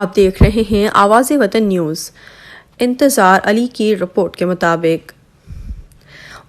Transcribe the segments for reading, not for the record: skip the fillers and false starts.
آپ دیکھ رہے ہیں آواز وطن نیوز۔ انتظار علی کی رپورٹ کے مطابق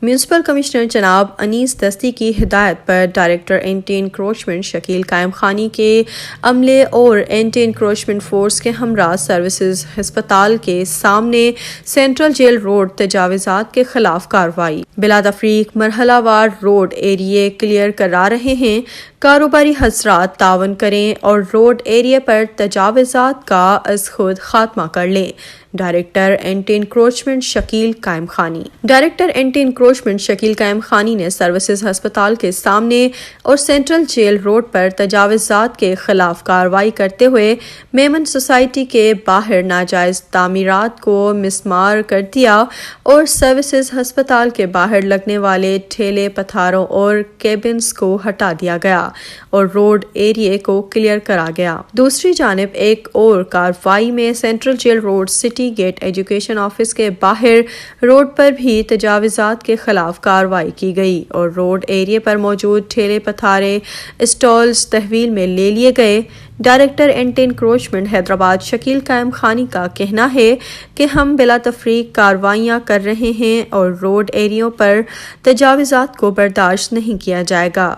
میونسپل کمشنر جناب انیس دستی کی ہدایت پر director anti encroachment Shakeel Qaim خانی کے عملے اور اینٹی انکروچمنٹ فورس کے ہمراہ سروسز ہسپتال کے سامنے سینٹرل جیل روڈ تجاوزات کے خلاف کارروائی۔ بلا تفریق مرحلہ وار روڈ ایریے کلیئر کرا رہے ہیں۔ کاروباری حضرات تعاون کریں اور روڈ ایریے پر تجاوزات کا از خود خاتمہ کر لیں۔ Director anti encroachment Shakeel Qaim خانی۔ Director anti encroachment Shakeel Qaim خانی نے سروسز ہسپتال کے سامنے اور سینٹرل جیل روڈ پر تجاوزات کے خلاف کارروائی کرتے ہوئے میمن سوسائٹی کے باہر ناجائز تعمیرات کو مسمار کر دیا اور سروسز ہسپتال کے باہر لگنے والے ٹھیلے پتھاروں اور کیبنز کو ہٹا دیا گیا اور روڈ ایریے کو کلیئر کرا گیا۔ دوسری جانب ایک اور کارروائی میں central jail road city gate education office کے باہر روڈ پر بھی تجاوزات کے خلاف کارروائی کی گئی اور روڈ ایریے پر موجود ٹھیلے پتھارے اسٹالز تحویل میں لے لیے گئے۔ Director anti encroachment Hyderabad Shakeel Qaim Khani کا کہنا ہے کہ ہم بلا تفریق کارروائیاں کر رہے ہیں اور روڈ ایریوں پر تجاوزات کو برداشت نہیں کیا جائے گا۔